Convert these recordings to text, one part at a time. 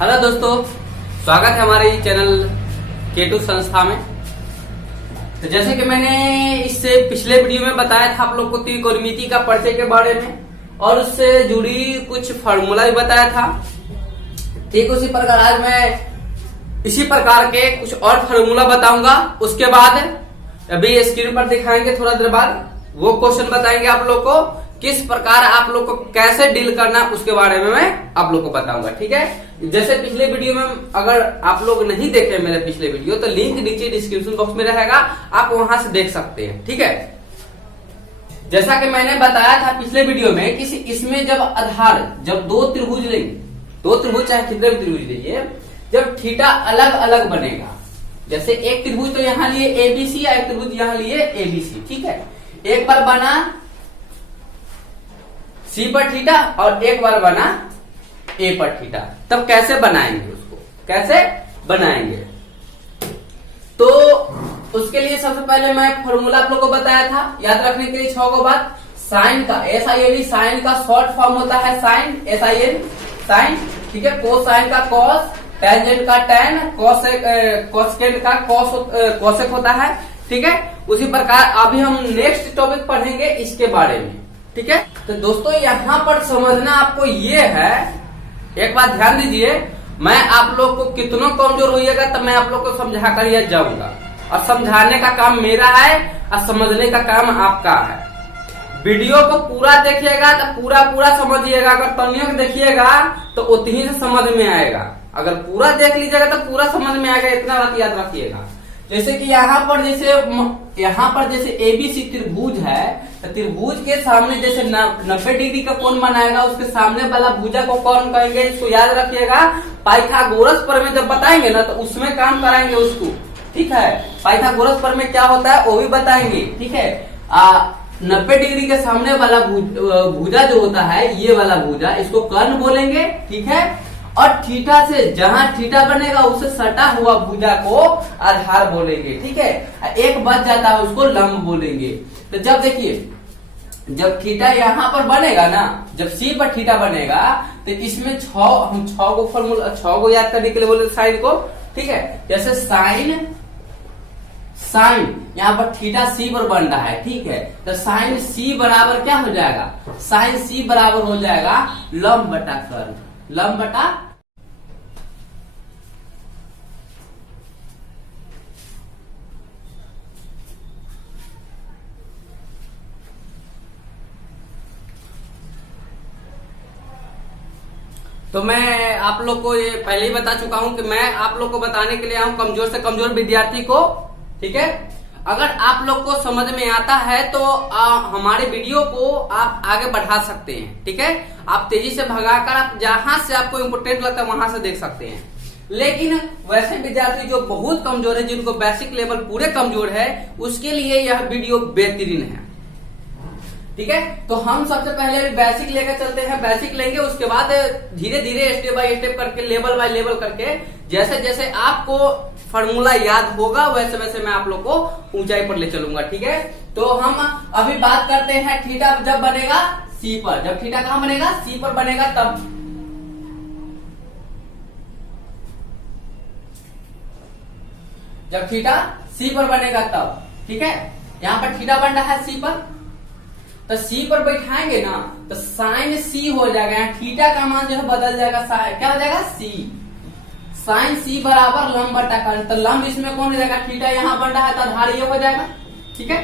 Hello दोस्तों, स्वागत है हमारे चैनल K2 संस्था में। तो जैसे कि मैंने इससे पिछले वीडियो में बताया था आप लोग को त्रिकोणमिति का परिचय के बारे में और उससे जुड़ी कुछ फार्मूला भी बताया था। ठीक उसी प्रकार आज मैं इसी प्रकार के कुछ और फार्मूला बताऊंगा। उसके बाद अभी स्क्रीन पर दिखाएंगे, थोड़ा देर बाद वो क्वेश्चन बताएंगे आप लोग को किस प्रकार आप लोग को कैसे डील करना उसके बारे में मैं आप लोग को बताऊंगा। ठीक है, जैसे पिछले वीडियो में अगर आप लोग नहीं देखे मेरे पिछले वीडियो तो लिंक नीचे डिस्क्रिप्शन बॉक्स में रहेगा, आप वहां से देख सकते हैं। ठीक है, जैसा कि मैंने बताया था पिछले वीडियो में कि इसमें जब आधार जब दो त्रिभुज लेंगे, दो त्रिभुज चाहे कितने भी त्रिभुज लीजिए, जब थीटा अलग अलग बनेगा, जैसे एक त्रिभुज तो यहाँ लिए एबीसी या एक त्रिभुज यहाँ लिए एबीसी। ठीक है, एक बार बना सी पर थीटा और एक बार बना ए पर थीटा, तब कैसे बनाएंगे उसको, कैसे बनाएंगे? तो उसके लिए सबसे पहले मैं फॉर्मूला आप लोगों को बताया था, याद रखने के लिए 6 को बात। साइन का SIN, साइन का शॉर्ट फॉर्म होता है साइन, SIN साइन। ठीक है, कोसाइन का कॉस, टेंजेंट का टेन, कोसेकेंट का कोसेक होता है। ठीक है, उसी प्रकार अभी हम नेक्स्ट टॉपिक पढ़ेंगे इसके बारे में। ठीक है, तो दोस्तों यहाँ पर समझना आपको ये है, एक बात ध्यान दीजिए, मैं आप लोग को कितना कमजोर होइएगा तब मैं आप लोग को समझा कर यह जाऊंगा, और समझाने का काम मेरा है और समझने का काम आपका है। वीडियो को पूरा देखिएगा तो पूरा समझिएगा, अगर तनिक देखिएगा तो उतनी से समझ में आएगा, अगर पूरा देख लीजिएगा तो पूरा समझ में आएगा। इतना बात याद रखिएगा। जैसे कि यहाँ पर जैसे एबीसी त्रिभुज है, तो त्रिभुज के सामने जैसे 90 डिग्री का कोण बनाएगा, उसके सामने वाला भुजा को कौन कहेंगे, इसको याद रखिएगा। पाइथागोरस प्रमेय जब बताएंगे ना तो उसमें काम कराएंगे उसको। ठीक है, पाइथागोरस प्रमेय क्या होता है वो भी बताएंगे। ठीक है, 90 डिग्री के सामने वाला भुजा जो होता है, ये वाला भुजा, इसको कर्ण बोलेंगे। ठीक है, और थीटा से जहां थीटा बनेगा उससे सटा हुआ भुजा को आधार बोलेंगे। ठीक है, एक बच जाता है उसको लंब बोलेंगे। तो जब देखिए, जब थीटा यहाँ पर बनेगा ना, जब सी पर थीटा बनेगा तो इसमें हम 6 को फॉर्मूला 6 को याद करने के लिए बोले साइन को। ठीक है, जैसे साइन यहाँ पर थीटा सी पर बन रहा है। ठीक है, तो साइन सी बराबर क्या हो जाएगा, साइन सी बराबर हो जाएगा लंब बटा कर्ण, लंब बटा। तो मैं आप लोग को ये पहले ही बता चुका हूं कि मैं आप लोग को बताने के लिए आऊं कमजोर से कमजोर विद्यार्थी को। ठीक है, अगर आप लोग को समझ में आता है तो हमारे वीडियो को आप आगे बढ़ा सकते हैं। ठीक है, आप तेजी से भगाकर आप जहां से आपको इम्पोर्टेंट लगता है वहां से देख सकते हैं। लेकिन वैसे विद्यार्थी जो बहुत कमजोर है, जिनको बेसिक लेवल पूरे कमजोर है, उसके लिए यह वीडियो बेहतरीन है। ठीक है, तो हम सबसे पहले बेसिक लेकर चलते हैं, बेसिक लेंगे, उसके बाद धीरे धीरे स्टेप बाय स्टेप करके लेवल बाय लेवल करके जैसे जैसे आपको फार्मूला याद होगा वैसे वैसे मैं आप लोग को ऊंचाई पर ले चलूंगा। ठीक है, तो हम अभी बात करते हैं थीटा जब बनेगा सी पर, जब थीटा कहां बनेगा, सी पर बनेगा तब। जब थीटा सी पर बनेगा तब। ठीक है, यहां पर थीटा बन रहा है सी पर, तो सी पर बैठाएंगे ना तो साइन सी हो जाएगा, यहाँ थीटा का मान जो है बदल जाएगा, क्या हो जाएगा सी, साइन सी बराबर लंब बटा कर्ण। तो लंब इसमें कौन हो जाएगा, थीटा यहाँ बन रहा है तो आधार ये हो जाएगा। ठीक है,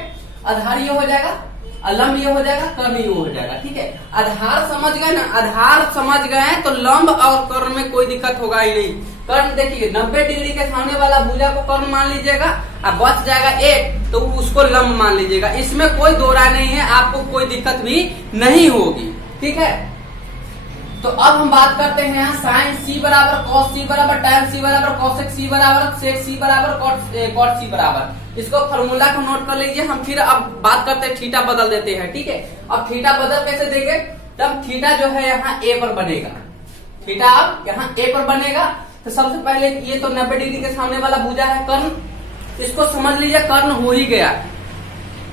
आधार ये हो जाएगा, लंब ये हो जाएगा, कर्ण ये हो जाएगा। ठीक है, आधार समझ गए ना, आधार समझ गए तो लंब और कर्ण में कोई दिक्कत होगा ही नहीं। कर्ण देखिए 90 डिग्री के सामने वाला भुजा को कर्ण मान लीजिएगा, अब बच जाएगा एक तो उसको लंब मान लीजिएगा, इसमें कोई दो राय नहीं है, आपको कोई दिक्कत भी नहीं होगी। ठीक है, तो अब हम बात करते हैं यहाँ साइन सी बराबर कॉस सी बराबर tan सी बराबर कॉसेक सी बराबर सेक सी बराबर कॉट सी बराबर। इसको फॉर्मूला को नोट कर लीजिए। हम फिर अब बात करते हैं, थीटा बदल देते हैं। ठीक है, अब थीटा बदल कैसे देंगे, तब थीटा जो है यहाँ ए पर बनेगा, थीटा अब यहाँ ए पर बनेगा। तो सबसे पहले ये तो 90 डिग्री के सामने वाला भुजा है कर्ण, इसको समझ लीजिए कर्ण हो ही गया।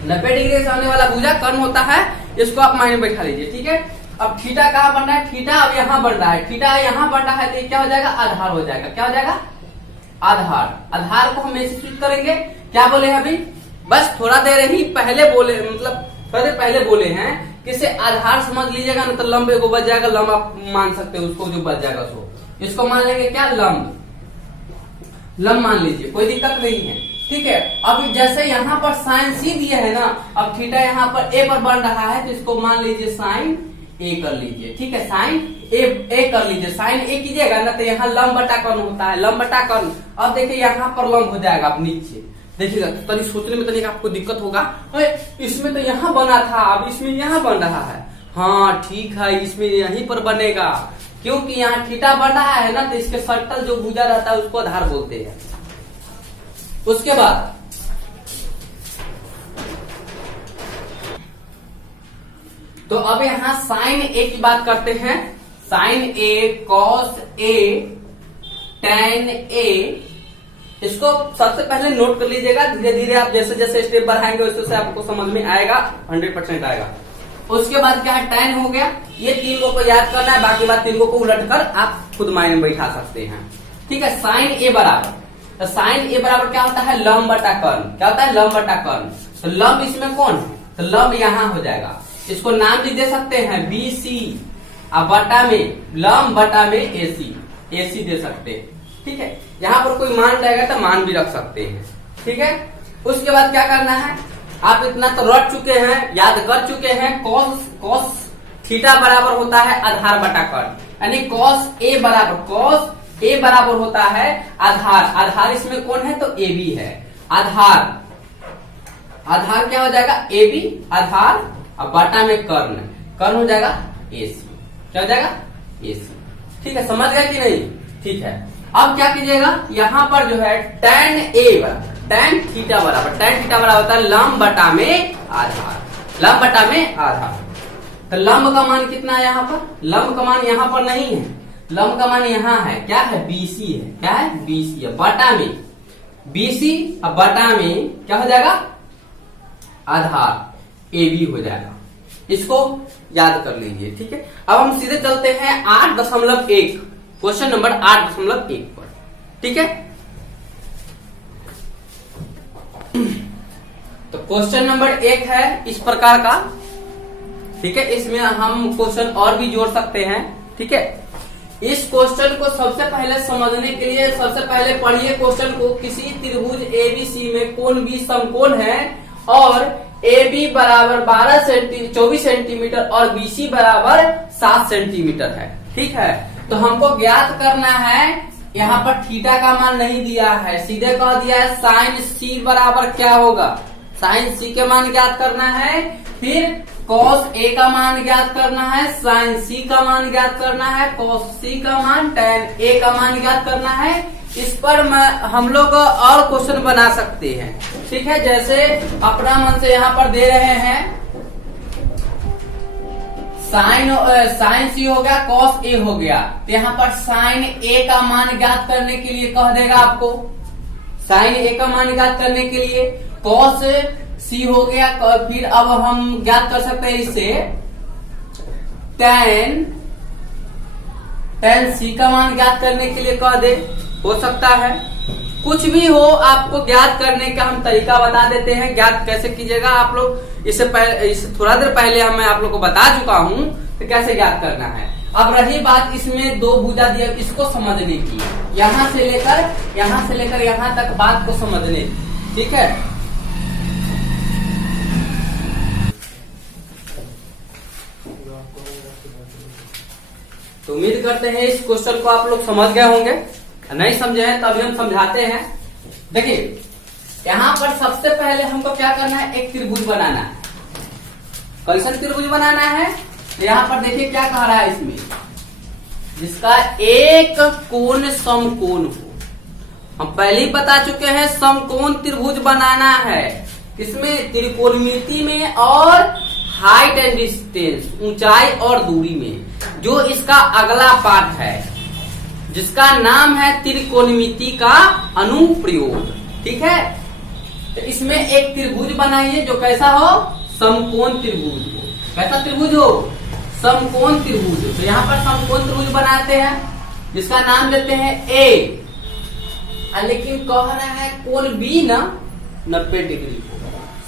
90 डिग्री के सामने वाला भुजा कर्ण होता है, इसको आप मायने बैठा लीजिए। ठीक है, अब थीटा कहाँ बन रहा है, थीटा अब यहाँ बन रहा है, थीटा यहाँ बन रहा है, तो ये क्या हो जाएगा, आधार हो जाएगा। क्या हो जाएगा, आधार। आधार को हम ऐसे सूचित करेंगे, क्या बोले हैं अभी, बस थोड़ा देर ही पहले बोले, मतलब थोड़ा देर पहले बोले हैं कि इसे आधार समझ लीजिएगा ना, तो लंब को बच जाएगा, लंब आप मान सकते हो उसको, जो बच जाएगा उसको, इसको मान लेंगे क्या, लंब, लंब मान लीजिए, कोई दिक्कत नहीं है। ठीक है, अब जैसे यहाँ पर साइन सी दिया है ना, अब थीटा यहाँ पर ए पर बन रहा है, तो इसको मान लीजिए साइन ए कर लीजिए। ठीक है, साइन ए कर लीजिए, साइन ए कीजिएगा ना, तो यहाँ लंब बटा कर्ण होता है, लंब बटा कर्ण। अब देखिए यहाँ पर लंब हो जाएगा, अब नीचे देखिएगा, तो तनी सोचने में तनी आपको दिक्कत होगा, इसमें तो यहाँ बना था, अब इसमें यहाँ बन रहा है। हाँ ठीक है, इसमें यहीं पर बनेगा, क्योंकि यहाँ थीटा बन रहा है ना, तो इसके सर्कल जो भुजा रहता है उसको आधार बोलते हैं। उसके बाद तो अब यहाँ साइन ए की बात करते हैं, sign A, cos A, ten ए, इसको सबसे पहले नोट कर लीजिएगा। धीरे धीरे आप जैसे जैसे स्टेप बढ़ाएंगे वैसे वैसे आपको समझ में आएगा, 100% आएगा। उसके बाद क्या है, टेन हो गया, ये तीनों को याद करना है, बाकी बात तीनों को उलट कर आप खुद माइंड में बैठा सकते हैं। ठीक है, साइन ए बराबर, तो साइन ए बराबर क्या होता है, लंब बटा कर्ण। क्या होता है, लंब बटा कर्ण। तो लंब इसमें कौन है, तो लंब यहाँ हो जाएगा, इसको नाम भी दे सकते हैं बी सी, अब बटा में लंब बटा में एसी, एसी दे सकते हैं। ठीक है, यहाँ पर कोई मान रहेगा तो मान भी रख सकते हैं। ठीक है, उसके बाद क्या करना है, आप इतना तो रट चुके हैं, याद कर चुके हैं, कॉस थीटा बराबर होता है आधार बटा कर्ण, यानी कॉस ए बराबर होता है आधार। आधार इसमें कौन है, तो ए बी है। आधार क्या हो जाएगा, ए बी आधार, अब बटा में कर्ण हो जाएगा एसी। क्या हो जाएगा, एसी। ठीक है, समझ गया कि नहीं, ठीक है। अब क्या कीजिएगा, यहाँ पर जो है tan ए बराबर tan थीटा बराबर होता है लंब बटा में आधार, लंब बटा में आधार। तो लंब का मान कितना है यहाँ पर, लंब का मान यहाँ पर नहीं है, लंब का मान यहाँ है, क्या है, बीसी है। क्या है, बीसी है, बटा में बीसी, अब बटा में क्या हो जाएगा, आधार ए बी हो जाएगा। इसको याद कर लीजिए। ठीक है, अब हम सीधे चलते हैं 8.1, क्वेश्चन नंबर 8.1 पर। ठीक है, तो क्वेश्चन नंबर 1 है इस प्रकार का। ठीक है, इसमें हम क्वेश्चन और भी जोड़ सकते हैं। ठीक है, इस क्वेश्चन को सबसे पहले समझने के लिए सबसे पहले पढ़िए क्वेश्चन को। किसी त्रिभुज एबीसी में कोण बी समकोण है और ए बी बराबर 24 सेंटीमीटर और बीसी बराबर 7 सेंटीमीटर है। ठीक है, तो हमको ज्ञात करना है, यहाँ पर थीटा का मान नहीं दिया है, सीधे कह दिया है साइन सी बराबर क्या होगा, साइन सी के मान ज्ञात करना है, फिर कॉस ए का मान ज्ञात करना है, साइन सी का मान ज्ञात करना है, कॉस सी का मान, टेन ए का मान ज्ञात करना है। इस पर हम लोग और क्वेश्चन बना सकते हैं। ठीक है, जैसे अपना मन से यहाँ पर दे रहे हैं, साइन सी हो गया, कॉस ए हो गया, तो यहाँ पर साइन ए का मान ज्ञात करने के लिए कह देगा आपको, साइन ए का मान ज्ञात करने के लिए कॉस सी हो गया। फिर अब हम ज्ञात कर सकते हैं इससे टेन सी का मान ज्ञात करने के लिए कह दे, हो सकता है कुछ भी हो। आपको ज्ञात करने का हम तरीका बता देते हैं, ज्ञात कैसे कीजिएगा आप लोग। इससे थोड़ा देर पहले मैं आप लोग को बता चुका हूं तो कैसे ज्ञात करना है। अब रही बात इसमें दो भुजा दिया, इसको समझने की, यहाँ से लेकर यहाँ तक बात को समझने की। ठीक है, तो उम्मीद करते हैं इस क्वेश्चन को आप लोग समझ गए होंगे। नहीं समझे हैं तो अभी हम समझाते हैं। देखिए, यहाँ पर सबसे पहले हमको क्या करना है, एक त्रिभुज बनाना है। कैसा त्रिभुज बनाना है, तो यहाँ पर देखिए क्या कह रहा है इसमें, जिसका एक कोण समकोण हो। हम पहले ही बता चुके हैं समकोण त्रिभुज बनाना है, किसमें, त्रिकोणमिति में और हाइट एंड डिस्टेंस, ऊंचाई और दूरी में। जो इसका अगला पार्ट है जिसका नाम है त्रिकोणमिति का अनुप्रयोग। ठीक है, तो इसमें एक त्रिभुज बनाइए जो कैसा हो, समकोण त्रिभुज हो। कैसा त्रिभुज हो, समकोण त्रिभुज। तो यहाँ पर समकोण त्रिभुज बनाते हैं जिसका नाम देते हैं ए। लेकिन कह रहा है कोण बी ना 90 डिग्री।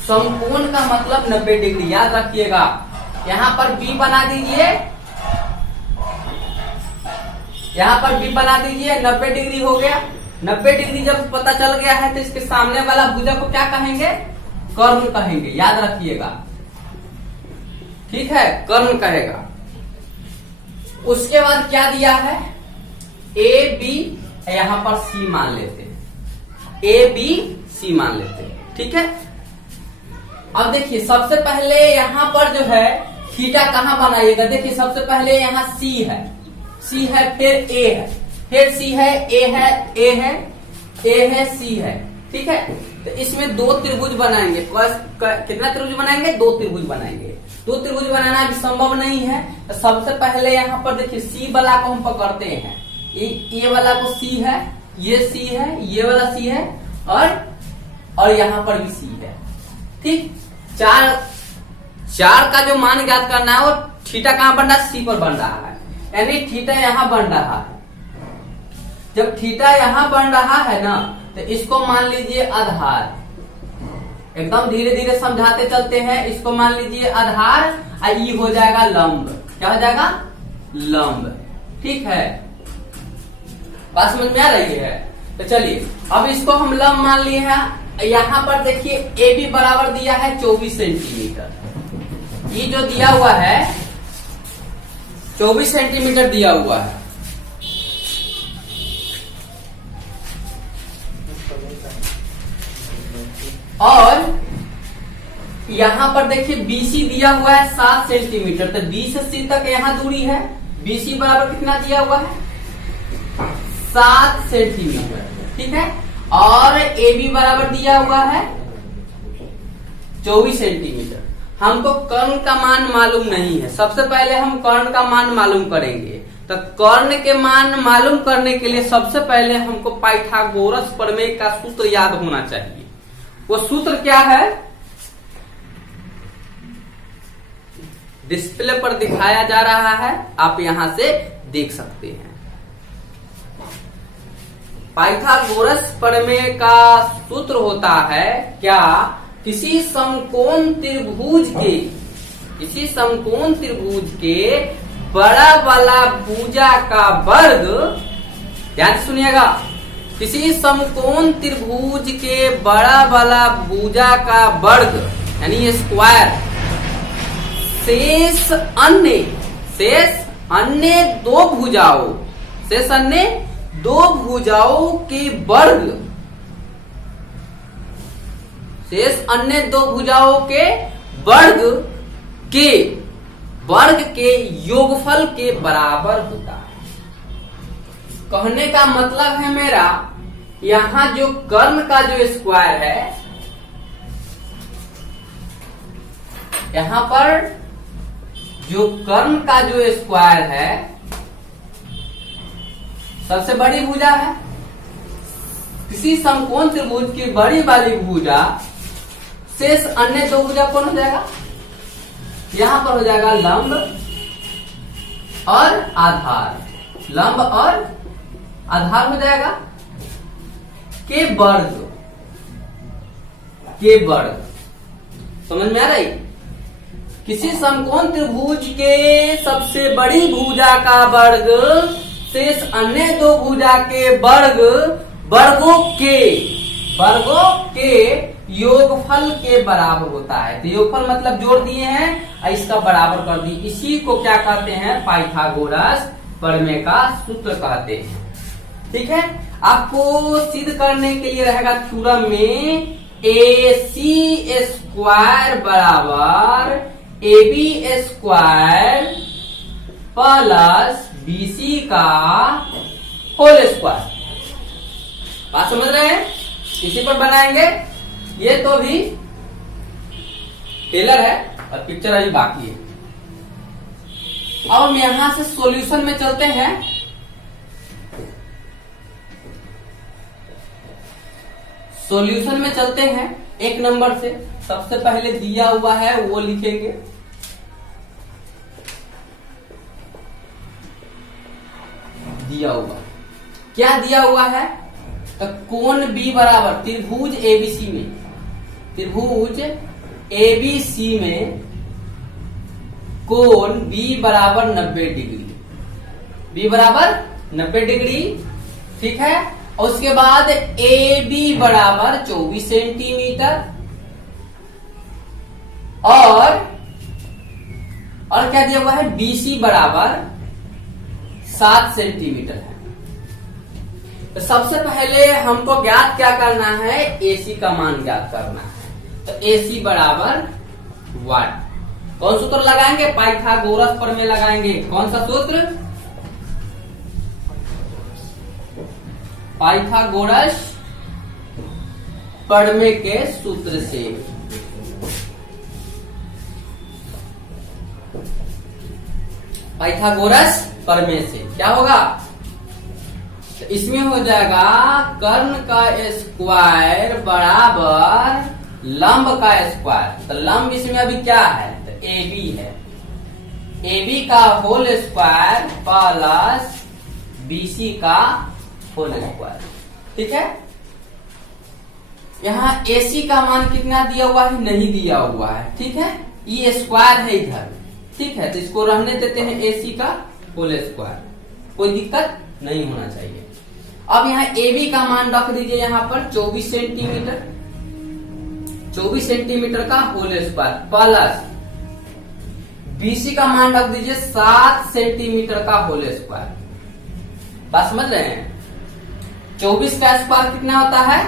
समकोण का मतलब 90 डिग्री, याद रखिएगा। यहाँ पर बी बना दीजिए, यहाँ पर बी बना दीजिए, 90 डिग्री हो गया। 90 डिग्री जब पता चल गया है तो इसके सामने वाला भुजा को क्या कहेंगे? कर्ण कहेंगे, याद रखिएगा। ठीक है, कर्ण कहेगा। उसके बाद क्या दिया है? ए बी, यहां पर सी मान लेते हैं, ए बी सी मान लेते हैं। ठीक है, अब देखिए सबसे पहले यहां पर जो है थीटा कहां बनाइएगा? देखिए सबसे पहले यहां सी है, सी है, फिर ए है, फिर सी है, ए है, ए है, ए है, सी है। ठीक है, तो इसमें दो त्रिभुज बनाएंगे। कितना त्रिभुज बनाएंगे? दो त्रिभुज बनाएंगे। दो त्रिभुज बनाना भी संभव नहीं है, तो सबसे पहले यहाँ पर देखिए सी वाला को हम पकड़ते हैं। ये वाला को सी है, ये सी है, ये वाला सी है, और यहाँ पर भी सी है। ठीक, चार का जो मान ज्ञात करना है वो थीटा कहाँ बन रहा है? सी पर बन रहा है, यानी थीटा यहाँ बन रहा है। जब थीटा यहाँ बन रहा है ना, तो इसको मान लीजिए आधार। एकदम धीरे धीरे समझाते चलते हैं। इसको मान लीजिए आधार, और ये हो जाएगा लंब। क्या हो जाएगा? लंब। ठीक है, बात समझ में आ रही है? तो चलिए अब इसको हम लंब मान लिए हैं। यहाँ पर देखिए ए बी बराबर दिया है 24 सेंटीमीटर। ये जो दिया हुआ है 24 सेंटीमीटर दिया हुआ है। और यहां पर देखिए बीसी दिया हुआ है 7 सेंटीमीटर। तो बी से सी तक यहां दूरी है। बीसी बराबर कितना दिया हुआ है? 7 सेंटीमीटर। ठीक है, और ए बी बराबर दिया हुआ है 24 सेंटीमीटर। हमको कर्ण का मान मालूम नहीं है। सबसे पहले हम कर्ण का मान मालूम करेंगे। तो कर्ण के मान मालूम करने के लिए सबसे पहले हमको पाइथागोरस प्रमेय का सूत्र याद होना चाहिए। वो सूत्र क्या है? डिस्प्ले पर दिखाया जा रहा है, आप यहां से देख सकते हैं। पाइथागोरस प्रमेय का सूत्र होता है क्या? किसी समकोण त्रिभुज के बड़ा वाला भुजा का वर्ग, ध्यान से सुनिएगा, किसी समकोण त्रिभुज के बड़ा वाला भुजा का वर्ग यानी स्क्वायर शेष अन्य दो भुजाओं के वर्ग, शेष अन्य दो भुजाओं के वर्ग के योगफल के बराबर होता है। कहने का मतलब है मेरा, यहां जो कर्ण का जो स्क्वायर है, यहां पर जो कर्ण का जो स्क्वायर है, सबसे बड़ी भुजा है। किसी समकोण त्रिभुज की बड़ी वाली भुजा शेष अन्य दो भुजा कौन हो जाएगा? यहां पर हो जाएगा लंब और आधार। लंब और आधार हो जाएगा के वर्ग। समझ में आ रही? किसी समकोण त्रिभुज के सबसे बड़ी भुजा का वर्ग शेष अन्य दो भुजा के वर्गों के योगफल के बराबर होता है। तो योगफल मतलब जोड़ दिए हैं और इसका बराबर कर दिए। इसी को क्या कहते हैं? पाइथागोरस प्रमेय का सूत्र कहते हैं। ठीक है, आपको सिद्ध करने के लिए रहेगा थ्योरम में AC स्क्वायर बराबर AB स्क्वायर प्लस BC का होल स्क्वायर। बात समझ रहे हैं? इसी पर बनाएंगे। ये तो भी टेलर है और पिक्चर अभी बाकी है। अब हम यहां से सॉल्यूशन में चलते हैं। सॉल्यूशन में चलते हैं 1 नंबर से। सबसे पहले दिया हुआ है वो लिखेंगे। दिया हुआ, क्या दिया हुआ है? तो कोण बी बराबर त्रिभुज एबीसी में, त्रिभुज एबीसी में कोण बी बराबर 90 डिग्री, बी बराबर 90 डिग्री, ठीक है। और उसके बाद ए बी बराबर 24 सेंटीमीटर और क्या दिया हुआ है? बीसी बराबर 7 सेंटीमीटर है। तो सबसे पहले हमको ज्ञात क्या करना है? एसी का मान ज्ञात करना है। तो एसी बराबर वाट, कौन सूत्र लगाएंगे? पाइथागोरस प्रमेय लगाएंगे। कौन सा सूत्र? पाइथागोरस प्रमेय के सूत्र से। पाइथागोरस प्रमेय से क्या होगा? तो इसमें हो जाएगा कर्ण का स्क्वायर बराबर लंब का स्क्वायर। तो लंब इसमें अभी क्या है? तो ए बी है, ए बी का होल स्क्वायर प्लस बीसी का होल स्क्वायर, ठीक है। यहाँ एसी का मान कितना दिया हुआ है? नहीं दिया हुआ है, ठीक है। ये स्क्वायर है इधर, ठीक है। तो इसको रहने देते हैं एसी का होल स्क्वायर, कोई दिक्कत नहीं होना चाहिए। अब यहाँ ए बी का मान रख दीजिए यहाँ पर 24 सेंटीमीटर, 24 सेंटीमीटर का होल स्क्वायर प्लस बीसी का मान रख दीजिए 7 सेंटीमीटर का होल स्क्वायर। बात समझ रहे हैं? 24 का स्क्वायर कितना होता है?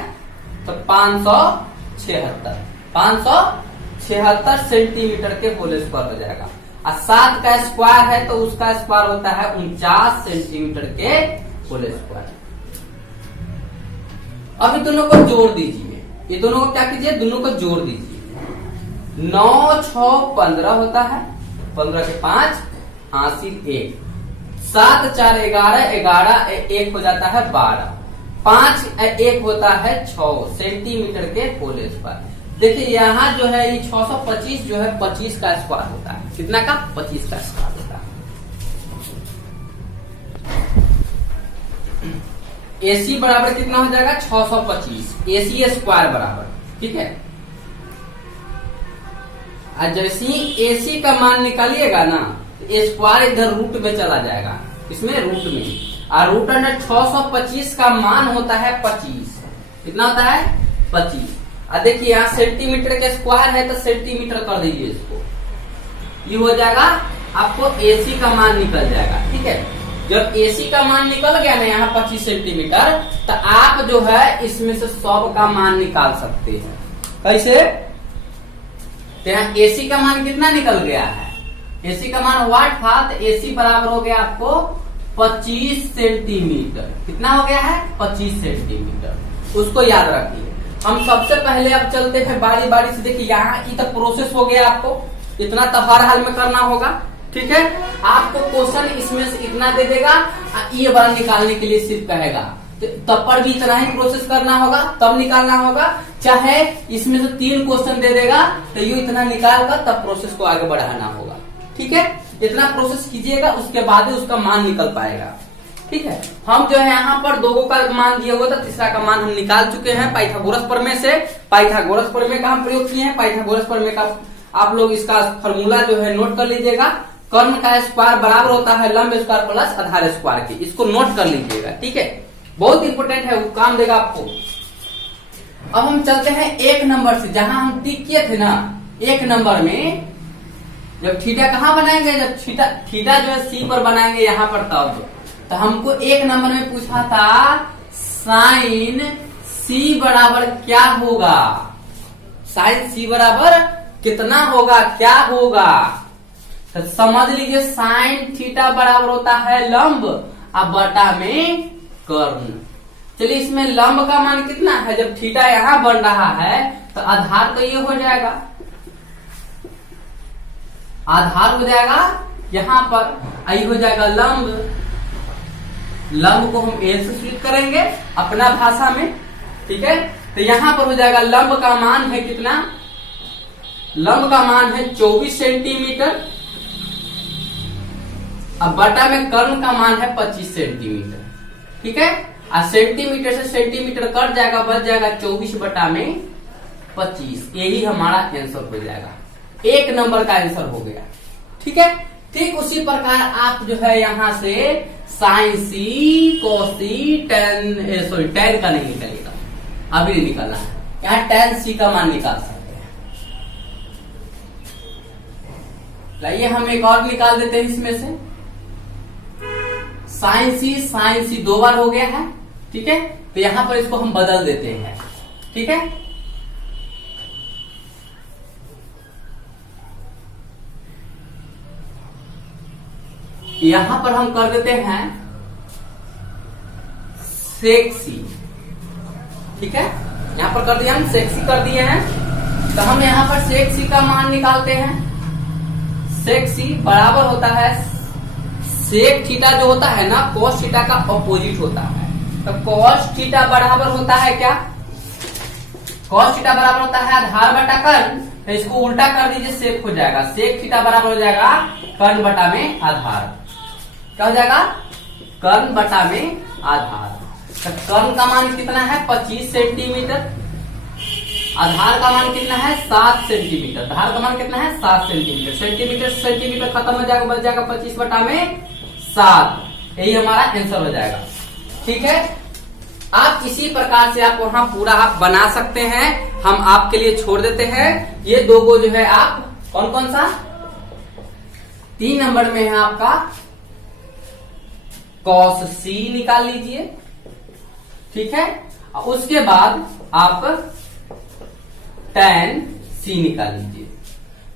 तो 576 सेंटीमीटर के होल स्क्वायर हो जाएगा। और 7 का स्क्वायर है तो उसका स्क्वायर होता है 49 सेंटीमीटर के होल स्क्वायर। अब इन दोनों को जोड़ दीजिए, ये दोनों को क्या कीजिए? दोनों को जोड़ दीजिए। 9 6 15 होता है, 15 के 5 हासिल 1, 7 4 11, 11 1 हो जाता है 12, 5 1 होता है 6 सेंटीमीटर के होल स्क्वायर। देखिए यहाँ जो है ये 625 जो है 25 का स्क्वायर होता है। कितना का? 25 का स्क्वायर होता है। एसी बराबर कितना हो जाएगा? 625 एसी स्क्वायर बराबर, ठीक है। और जैसे ही एसी का मान निकालिएगा ना, तो स्क्वायर इधर रूट में चला जाएगा, इसमें रूट में। और रूट अंडर 625 का मान होता है 25। कितना होता है? 25। और देखिए यहाँ सेंटीमीटर के स्क्वायर है तो सेंटीमीटर कर दीजिए इसको, ये हो जाएगा आपको एसी का मान निकल जाएगा, ठीक है। जब एसी का मान निकल गया ना यहाँ 25 सेंटीमीटर, तो आप जो है इसमें से सब का मान निकाल सकते हैं। कैसे? तो यहाँ एसी का मान कितना निकल गया है? एसी का मान वाट था, तो एसी बराबर हो गया आपको 25 सेंटीमीटर। कितना हो गया है? 25 सेंटीमीटर। उसको याद रखिए। हम सबसे पहले अब चलते हैं बारी बारी से। देखिए यहाँ इतना प्रोसेस हो गया, आपको इतना तो हर हाल में करना होगा, ठीक है। आपको क्वेश्चन इसमें से इतना दे देगा, ये बार निकालने के लिए सिर्फ कहेगा, तो तब पर भी इतना ही प्रोसेस करना होगा, तब निकालना होगा। चाहे इसमें से 3 क्वेश्चन दे देगा तो ये इतना निकाल कर तब प्रोसेस को आगे बढ़ाना होगा, ठीक है। इतना प्रोसेस कीजिएगा, उसके बाद ही उसका मान निकल पाएगा, ठीक है। हम जो है यहाँ पर 2 का मान दिया हुआ था, तीसरा का मान हम निकाल चुके हैं पाइथागोरस प्रमेय से। पाइथागोरस प्रमेय का हम प्रयोग किए हैं। पाइथागोरस प्रमेय का आप लोग इसका फॉर्मूला जो है नोट कर लीजिएगा। कर्ण का स्क्वायर बराबर होता है लंब स्क्वायर प्लस आधार स्क्वायर के, इसको नोट कर लीजिएगा, ठीक है। बहुत इंपोर्टेंट है, वो काम देगा आपको। अब हम चलते हैं 1 नंबर से, जहां हम टिक किए थे ना 1 नंबर में। जब थीटा कहाँ बनाएंगे? जब थीटा जो है सी पर बनाएंगे यहाँ पर, तब तो हमको 1 नंबर में पूछा था साइन सी बराबर क्या होगा? साइन सी बराबर कितना होगा, क्या होगा? तो समझ लीजिए साइन थीटा बराबर होता है लंब और बटा में कर्ण। चलिए इसमें लंब का मान कितना है? जब थीटा यहाँ बन रहा है तो आधार तो ये हो जाएगा, आधार हो जाएगा यहाँ पर, आई हो जाएगा लंब। लंब को हम ए से सूचित करेंगे अपना भाषा में, ठीक है। तो यहाँ पर हो जाएगा लंब का मान है कितना? लंब का मान है 24 सेंटीमीटर अब बटा में कर्ण का मान है 25 सेंटीमीटर, ठीक है। और सेंटीमीटर से सेंटीमीटर कट जाएगा, बच जाएगा 24 बटा में 25। यही हमारा आंसर हो जाएगा, एक नंबर का आंसर हो गया, ठीक है। ठीक उसी प्रकार आप जो है यहां से साइन सी, कोसी, टेन का नहीं निकलेगा, अभी नहीं निकालना है, यहाँ टेन सी का मान निकाल सकते हैं। लाइए हम एक और निकाल देते हैं इसमें से, साइन सी 2 बार हो गया है, ठीक है। तो यहां पर इसको हम बदल देते हैं, ठीक है। यहां पर हम कर देते हैं सेक्सी, ठीक है। यहां पर कर दिया, हम सेक्सी कर दिए हैं, तो हम यहां पर सेक्सी का मान निकालते हैं। सेक्सी बराबर होता है सेक थीटा जो होता है ना, कॉस थीटा का अपोजिट होता है। तो कॉस थीटा बराबर होता है क्या, कॉस थीटा बराबर होता है आधार बटा कर्ण। तो इसको उल्टा कर दीजिए, सेक हो जाएगा, सेक थीटा बराबर हो जाएगा कर्ण बटा में आधार। क्या हो जाएगा, कर्ण बटा में आधार। तो कर्ण का मान कितना है 25 सेंटीमीटर, आधार का मान कितना है 7 सेंटीमीटर, आधार का मान कितना है 7 सेंटीमीटर। सेंटीमीटर सेंटीमीटर खत्म हो जाएगा, बच जाएगा 25 बटा में 7। यही हमारा आंसर हो जाएगा, ठीक है। आप इसी प्रकार से आप वहां पूरा आप बना सकते हैं, हम आपके लिए छोड़ देते हैं। ये दो को जो है आप कौन कौन सा 3 नंबर में है आपका कॉस सी निकाल लीजिए, ठीक है। उसके बाद आप टेन सी निकाल लीजिए,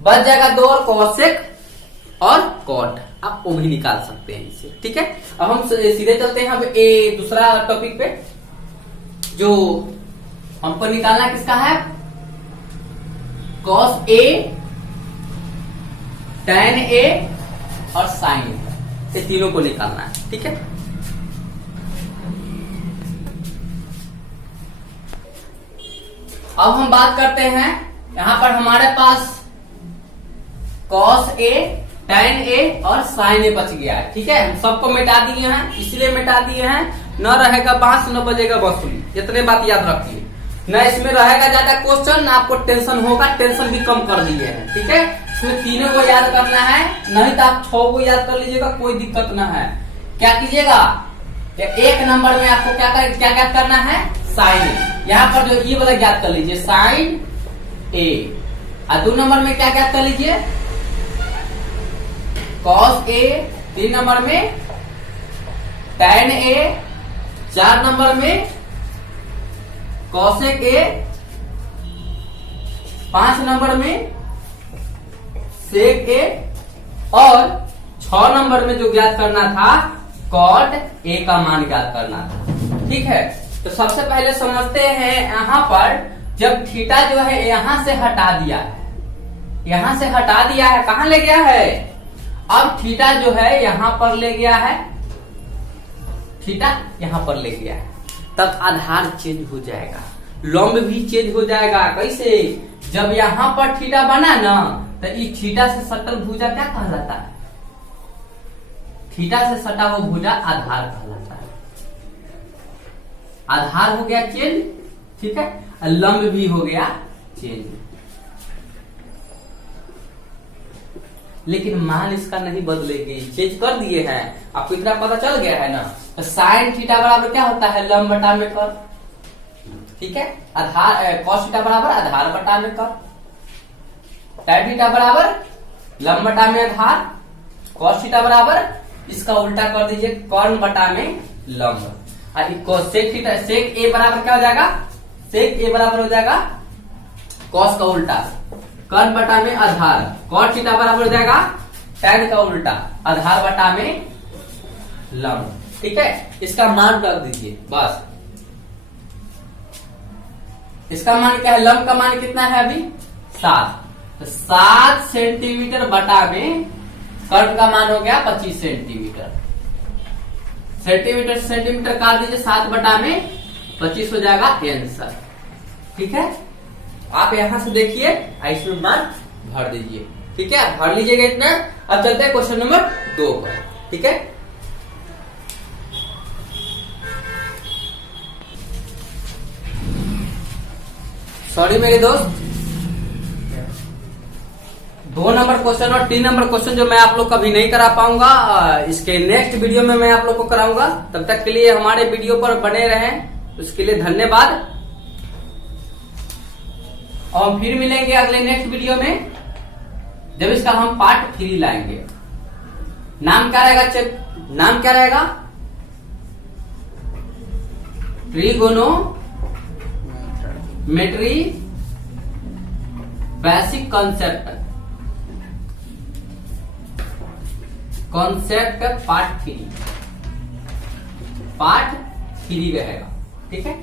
बच जाएगा 2 और कॉसेक और कॉट, आप वो भी निकाल सकते हैं इसे, ठीक है। अब हम सीधे चलते हैं अब दूसरा टॉपिक पे, जो हमको निकालना किसका है, कॉस ए, टेन ए और साइन ए, ये तीनों को निकालना है, ठीक है। अब हम बात करते हैं, यहां पर हमारे पास कॉस ए, टेन ए और साइन ए बच गया है, ठीक है। हम सबको मिटा दिए हैं, इसलिए मिटा दिए हैं, न रहेगा बांस न बजेगा बांसुरी, इतने बात याद रखिए। न इसमें रहेगा ज्यादा क्वेश्चन, न आपको टेंशन होगा, टेंशन भी कम कर दिए हैं, ठीक है। इसमें तीनों को याद करना है, नहीं तो आप 6 को याद कर लीजिएगा, कोई दिक्कत ना है। क्या कीजिएगा, एक नंबर में आपको क्या करना है, साइन ए, यहाँ पर जो ये वाला याद कर लीजिए साइन ए, और 2 नंबर में क्या याद कर लीजिए कॉस ए, 3 नंबर में टेन ए, 4 नंबर में कॉसेक ए, 5 नंबर में सेक ए, और 6 नंबर में जो ज्ञात करना था कॉट ए का मान ज्ञात करना था, ठीक है। तो सबसे पहले समझते हैं, यहाँ पर जब थीटा जो है यहां से हटा दिया है, यहां से हटा दिया है, कहां ले गया है, अब थीटा जो है यहां पर ले गया है, थीटा यहां पर ले गया है, तब आधार चेंज हो जाएगा, लंब भी चेंज हो जाएगा। कैसे, जब यहां पर थीटा बना ना, तो इस थीटा से सटल भुजा क्या कहलाता है, थीटा से सटा हुआ भुजा आधार कहलाता है। आधार हो गया चेंज, ठीक है, और लंब भी हो गया चेंज, लेकिन मान इसका नहीं बदलेगी, चेंज कर दिए हैं, आपको इतना पता चल गया है ना। तो साइन थीटा बराबर क्या होता है, लंब बटा में कर, ठीक है। आधार कॉस थीटा बराबर आधार बटा में कर, टेन थीटा बराबर लंब बटा में आधार, कॉस थीटा बराबर इसका उल्टा कर दीजिए कर्ण बटा में लंब। सेक थीटा, सेक ए बराबर क्या हो जाएगा, सेक ए बराबर हो जाएगा कॉस का उल्टा कर्ण बटा में आधार, कॉट थीटा बराबर हो जाएगा टेन का उल्टा आधार बटा में लंब, ठीक है। इसका मान रख दीजिए बस। इसका मान क्या है, लंब का मान कितना है अभी 7, तो 7 सेंटीमीटर बटा में कर्ण का मान हो गया 25 सेंटीमीटर, सेंटीमीटर सेंटीमीटर काट दीजिए, 7 बटा में 25 हो जाएगा आंसर, ठीक है। आप यहां से देखिए, इसमें मान भर दीजिए, ठीक है, भर लीजिएगा इतना। अब चलते हैं क्वेश्चन नंबर 2 पर। ठीक है। सॉरी मेरे दोस्त, 2 नंबर क्वेश्चन और 3 नंबर क्वेश्चन जो मैं आप लोग कभी नहीं करा पाऊंगा, इसके नेक्स्ट वीडियो में मैं आप लोग को कराऊंगा। तब तक के लिए हमारे वीडियो पर बने रहें, उसके लिए धन्यवाद। और फिर मिलेंगे अगले नेक्स्ट वीडियो में, जब इसका हम पार्ट 3 लाएंगे। नाम क्या रहेगा? नाम क्या रहेगा? ट्रिगोनोमेट्री बेसिक कॉन्सेप्ट पार्ट 3 रहेगा, ठीक है।